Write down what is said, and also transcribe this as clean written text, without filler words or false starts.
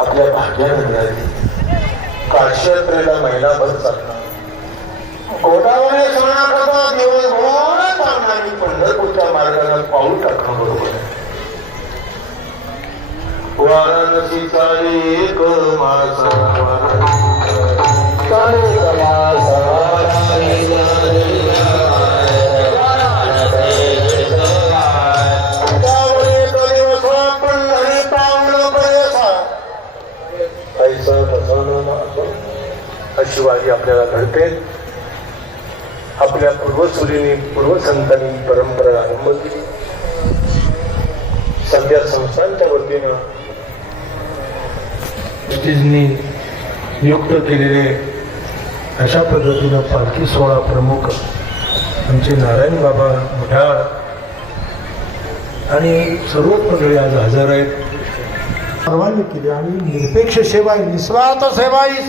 आपल्या भाग्याने मिळाली. काश्यत्रेला महिनाभर चालणार गोदावरी स्नानाकरता दिवसभर चालणारी पंढरपूरच्या मार्गाने पाऊल टाकणं बरोबर आहे. वाराणसीचा एक मास अशी वारी आपल्याला घडते. आपल्या पूर्वसुरीने पूर्वसंतांनी परंपरा आरंभ केली. सध्या संस्थांच्या वतीनं ब्रिटिशनी नियुक्त केलेले अशा पद्धतीनं पालखी सोहळा प्रमुख आमचे नारायण बाबा मुढाळ आणि सर्वच मंडळी आज हजर आहेत. सर्वांनी केली आणि निरपेक्ष सेवा निस्वार्थ सेवा ही